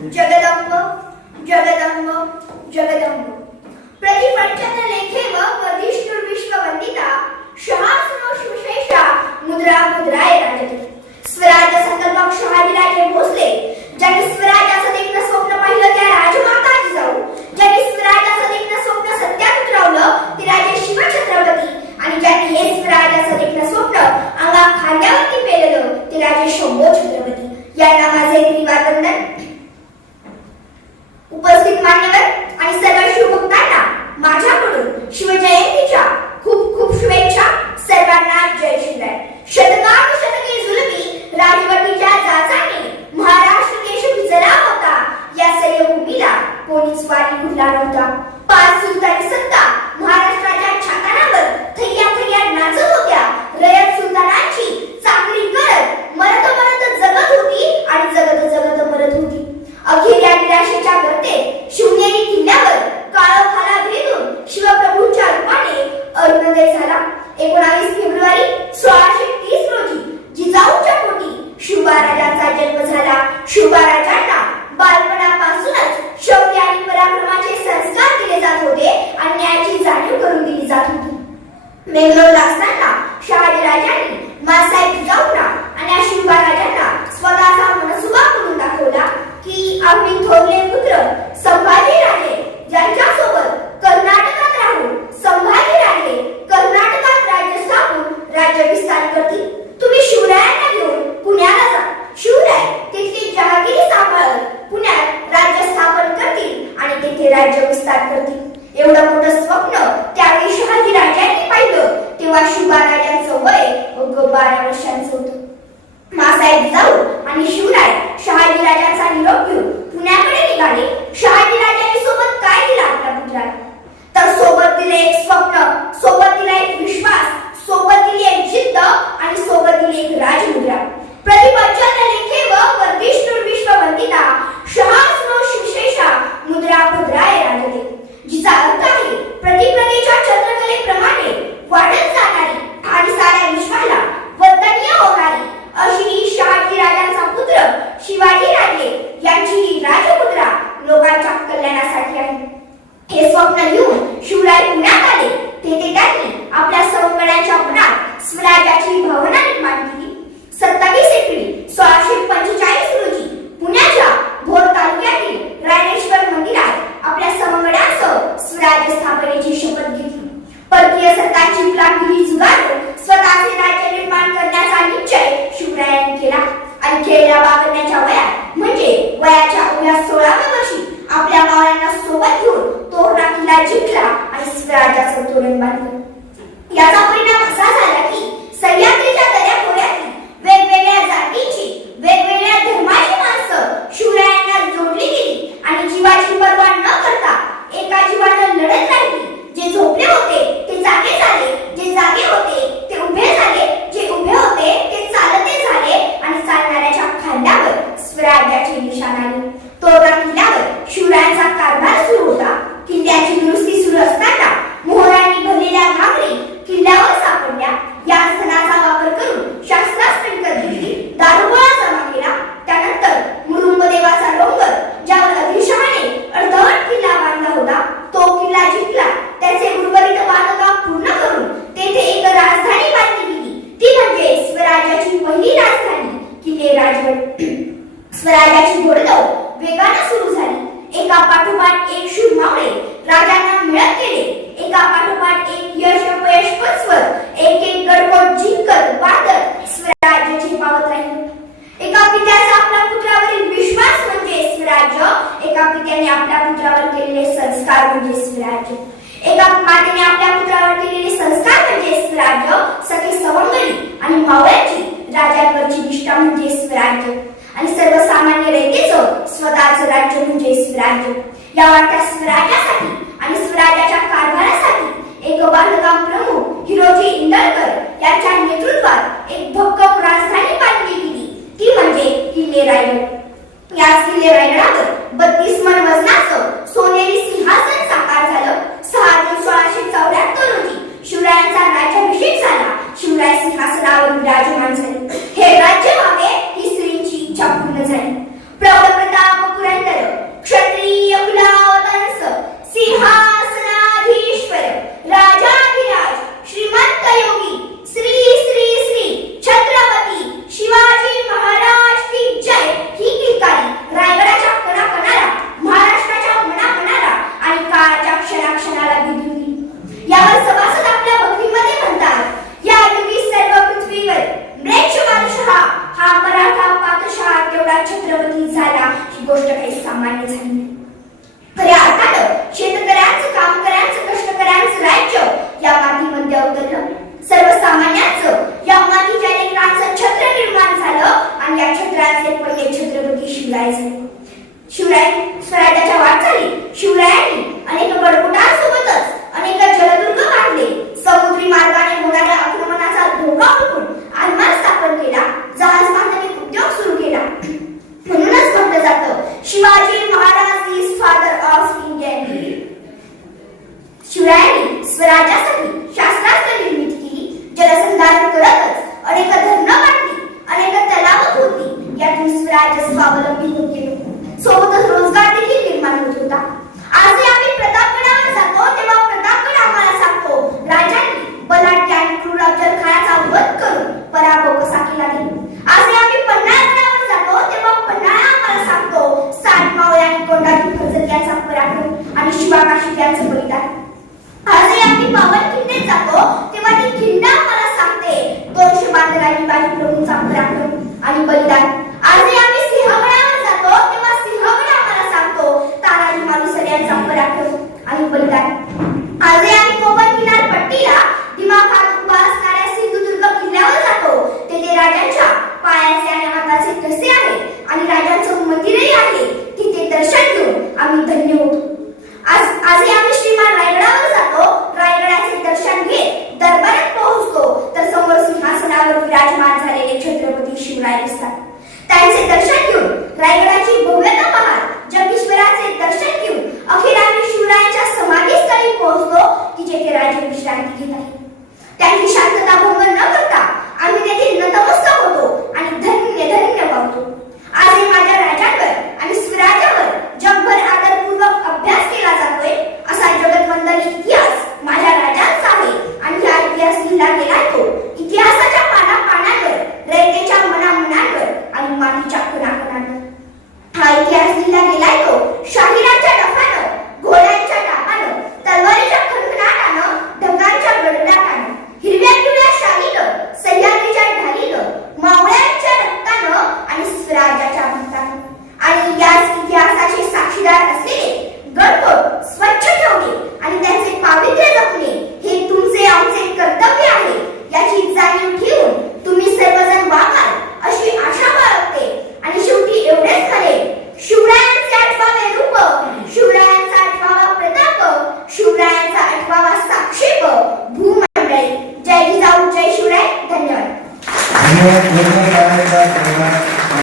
जगदंब जगदंब जगदंब प्रतिपंचन लेखेव वर्धिष्णुर विश्ववंदिता शहासनो शिवशेषा मुद्रा मुद्राय राजते स्वराज्य संकल्पक शहाजीराजे भोसले ज्यांनी स्वराज्याचं देखणं स्वप्न पाहिलं त्या राजमाता जिजाऊ ज्यांनी स्वराज्याचं देखणं स्वप्न सत्यात उतरवलं ते राजे शिवछत्रपती आणि ज्यांनी हे स्वराज्याचं देखणं स्वप्न अंगा खांद्यावरती पेललं ते राजे शंभो छत्रपती यांना माझे त्रिवादंडन उपस्थित मान्यवर आणि सर्व शिवभक्तांना माझ्याकडून शिवजयंतीच्या खूप खूप शुभेच्छा सर्वांना जय शिवराय शतकानुशतके जुलमी राजवटीच्या जाचाने महाराष्ट्र देश भिजला होता या सह्यभूमीला कोणीच वाली भुलला नव्हता पाच सुलतानी सत्ता महाराष्ट्राच्या छातानावर थैया थैया नाचत होत्या रयत सुलतानांची चाकरी करत मरत मरत जगत होती आणि जगत जगत मरत होती अखेर या निराशेच्या गर्तेत शिवनेरी किल्ल्यावर काळोखाला भेदून शिवप्रभूंच्या रूपाने अरुणोदय झाला 19 फेब्रुवारी 1630 रोजी जिजाऊच्या पोटी शिवबाराजांचा जन्म झाला शिवबाराजांना बालपणापासूनच शौर्य आणि पराक्रमाचे संस्कार दिले जात होते आणि न्यायाची जाणीव करून दिली जात होती बेंगलोरला असताना शहाजीराजांनी मासाहेब जिजाऊंना आणि शिवबाराजांना स्वतःचा मनसुबा करून दाखवला की आम्ही थोरले पुत्र संभाजीराजे यांच्यासोबत कर्नाटकात राहून संभाजीराजे कर्नाटकात राज्य स्थापून राज्य विस्तार करतील तुम्ही शिवरायांना घेऊन पुण्याला जा शिवराय तिथली जहागिरी सांभाळत पुण्यात राज्य स्थापन करतील आणि तेथे राज्य विस्तार करतील एवढं मोठं स्वप्न त्यावेळी शहाजीराजांनी पाहिलं तेव्हा शिवबाराजांचं वय 12 वर्षांचं होतं मासाहेब जिजाऊ आणि शिवराय शहाजीराजांचा निरोप घेऊन पुण्याकडे निघाले शहाजीराजांनी सोबत काय दिलं आपल्या पुत्राला तर सोबत दिले एक स्वप्न सोबत दिला एक विश्वास सोबत दिली एक जिद्द आणि सोबत दिली एक राजमुद्रा प्रतिपंचन लेखेव वर्धिष्णुर विश्ववंदिता शहासनो शिवशेषा मुद्रा मुद्राय राजते जिचा अर्थ आहे प्रतिप्रदेच्या चंद्रकलेप्रमाणे वाढत जाणारी आणि साऱ्या विश्वाला वंदनीय होणारी अशी शहाजीराजांचा पुत्र शिवाजीराजे यांची ही राजमुद्रा लोकांच्या कल्याणासाठी आहे हे स्वप्न घेऊन शिवराय पुण्यात आले तेथे त्यांनी आपल्या सवंगड्यांच्या मनात स्वराज्याची भावना निर्माण केली 27 एप्रिल 1645 रोजी पुण्याच्या भोर तालुक्यातील रायरेश्वर मंदिरात आपल्या सवंगड्यांसह स्वराज्य स्थापनेची शपथ घेतली परकीय सत्तांची प्लाटगिरी झुगारून स्वतःचे राज्य निर्माण करण्याचा निश्चय शिवरायांनी केला आणि खेळल्या बावरण्याच्या वयात म्हणजे वयाच्या उभ्या 16व्या वर्षी आपल्या मावळ्यांना सोबत घेऊन तोरणा किल्ला जिंकला आणि स्वराज्याचं तोरण बांधलं याचा परिणाम असा झाला की सह्याद्रीच्या दऱ्याखोऱ्यातील वेगवेगळ्या जातीची वेगवेगळ्या धर्माची माणसं शिवरायांना जोडली गेली आणि जीवाची पर्वा न करता एका जीवानं लढत राहिली जे झोपले होते ते जागे झाले जे जागे होते ते उभे झाले जे उभे होते ते चालते झाले आणि चालणाऱ्याच्या खांद्यावर स्वराज्याचे निशाण आले तोरणा किल्ल्यावर शिवरायांचा कारभार सुरू होता किल्ल्याची दुरुस्ती सुरू असताना मोहरांनी भरलेल्या घागरी किल्ल्यावर सापडल्या या स्थनाचा वापर करून शास्त्रास्त्र विकत घेतली दारुगोळा जमा केला त्यानंतर मुरुंब देवाचा डोंगर ज्यावर अधिशहाने अर्धवट किल्ला बांधला होता तो किल्ला जिंकला त्याचे उर्वरित बांधकाम पूर्ण करून तेथे एक राजधानी बांधली गेली ती म्हणजे स्वराज्याची पहिली राजधानी किल्ले राजगड स्वराज्याची घोडदौड वेगाने सुरू झाली एका पाठोपाठ एक शूर मावळे राजांना मिळत गेले एका पाठोपाठ एक यश अपयश पचवत एक एक गडकोट जिंकत बांधत स्वराज्य झेपावत राहिले एका पित्याचा आपल्या पुत्रावरील विश्वास म्हणजे स्वराज्य एका पित्याने आपल्या पुत्रावर केलेले संस्कार म्हणजे स्वराज्य एका मातेने आपल्या पुत्रावर केलेले संस्कार म्हणजे स्वराज्य सखे सवंगडी आणि मावळ्यांची राजांवरची निष्ठा म्हणजे स्वराज्य आणि सर्वसामान्य रयतेचं स्वतःचं राज्य म्हणजे स्वराज्य या वाटत्या स्वराज्यासाठी आणि स्वराज्याच्या कारभारासाठी एक बांधकाम प्रमुख हिरोजी इंदळकर यांच्या नेतृत्वात एक भक्कम राजधानी बांधली गेली ती म्हणजे किल्ले रायगड याच किल्ले रायगडावर 32 मन वजनाचं सोनेरी सिंहासन साकार झालं 6 जून 1674 रोजी शिवरायांचा राज्याभिषेक झाला शिवराय सिंहासनावर विराजमान झाले हे राज्य व्हावे ही श्रींची इच्छा पूर्ण झाली प्रौढ प्रताप पुरंदर झाला ही गोष्ट काही सामान्य झाली नाही. खऱ्या अर्थानं शेतकऱ्यांचं, कामकऱ्यांचं, कष्टकऱ्यांचं राज्य या मातीमध्ये अवतरलं. सर्वसामान्यांचं या मातीच्या लेकरांचं छत्र निर्माण झालं आणि या छत्राचे पहिले छत्रपती शिवराय झाले. शिवराय स्वराज्याच्या वाटचाली शिवरायांनी अनेक गडकोटांसोबतच अनेक जलदुर्ग बांधले. समुद्री मार्गाने होणाऱ्या आक्रमणाचा धोका ओळखून आरमार स्थापन केला. जहाज बांधणी उद्योग सुरू केला. म्हणूनच म्हटलं जातं Shivaji Maharaj is father of Indian navy. शिवरायांनी स्वराज्यासाठी शास्त्रास्त्र निर्मिती केली. जलसंधारण करतच अनेक धरणं बांधली, अनेक तलाव खोदली. यातून स्वराज्य स्वावलंबी होत गेलं. सोबतच रोजगार देखील निर्माण होत होता. आजही आम्ही प्रतापगडावर जातो तेव्हा प्रतापगड आम्हाला सांगतो राजांनी बलाढ्य आणि क्रूर अफजलखानाचा वध करून पराभव कसा केला ते. आजही आम्ही पन्हाळगडावर जातो तेव्हा पन्हाळा आम्हाला सांगतो सात मावळे आणि कोंडाजी फर्जत यांचा पराक्रम आणि शिवाकाशी यांचं बलिदान. आजही आम्ही पावनखिंडीत जातो तेव्हा ती खिंड आम्हाला सांगते 200 बांधणारी बाजी प्रभूंचा पराक्रम आणि बलिदान. आजही आम्ही सिंहगडावर जातो तेव्हा सिंहगड आम्हाला सांगतो तानाजी मालुसरे यांचा पराक्रम आणि बलिदान. आजही आम्ही कोकण किनारपट्टीला दिमाखात उभा असणाऱ्या सिंधुदुर्ग किल्ल्यावर जातो. तेथे राजांच्या पायाचे आणि हाताचे ठसे आहे आणि राजांचं मंदिरही आहे. तिथे दर्शन घेऊन आम्ही धन्य होतो. आजही आम्ही श्रीमान रायगडावर जातो. रायगडाचे दर्शन घेत दरबारात पोहोचतो तर समोर सिंहासनावर विराजमान झालेले छत्रपती शिवराय दिसतात. त्यांचे दर्शन घेऊन रायगडाची भव्यता पाहत जगदीश्वराचे दर्शन घेऊन अखेर आम्ही शिवरायांच्या समाधीस्थळी पोहोचतो की जेथे राजे विश्रांती घेत आहेत. त्यांची शांतता भंग न करता आम्ही तेथे नतमस्तक होतो आणि धन्य धन्य पावतो. आजही माझ्या राजांवर आणि स्वराज्यावर जगभर आदरपूर्वक अभ्यास केला जातोय. असा जगतवंदनी इतिहास माझ्या राजांचा आहे आणि हा इतिहास लिहिला गेलाय तो इतिहासाच्या पानापानांवर, रयतेच्या मनामनांवर आणि मातीच्या कणाकणांवर. हा इतिहास लिहिला गेलाय तो शाहिरांच्या डफानं, घोड्यांच्या टापानं, तलवारीच्या खणखणाटानं, ढगांच्या गडगडाटानं, हिरव्या पिवळ्या शालीनं, सह्याद्रीच्या ढालीनं, मावळ्यांच्या रक्तानं आणि स्वराज्याच्या भक्तानं. आणि याच इतिहासाचे साक्षीदार असलेले गडकोट स्वच्छ ठेवणे आणि त्यांचे पावित्र्य जपणे हे तुमचे आमचे कर्तव्य आहे. याची जाणीव ठेवून तुम्ही सर्वजण वागाल अशी आशा बाळगते. आणि शेवटी एवढेच खरे, शिवरायांचे 8वावे रूप, शिवरायांचा 8वावा प्रताप, शिवरायांचा 8वावा साक्षेप भूमंडळी. जय जिजाऊ, जय शिवराय. धन्यवाद.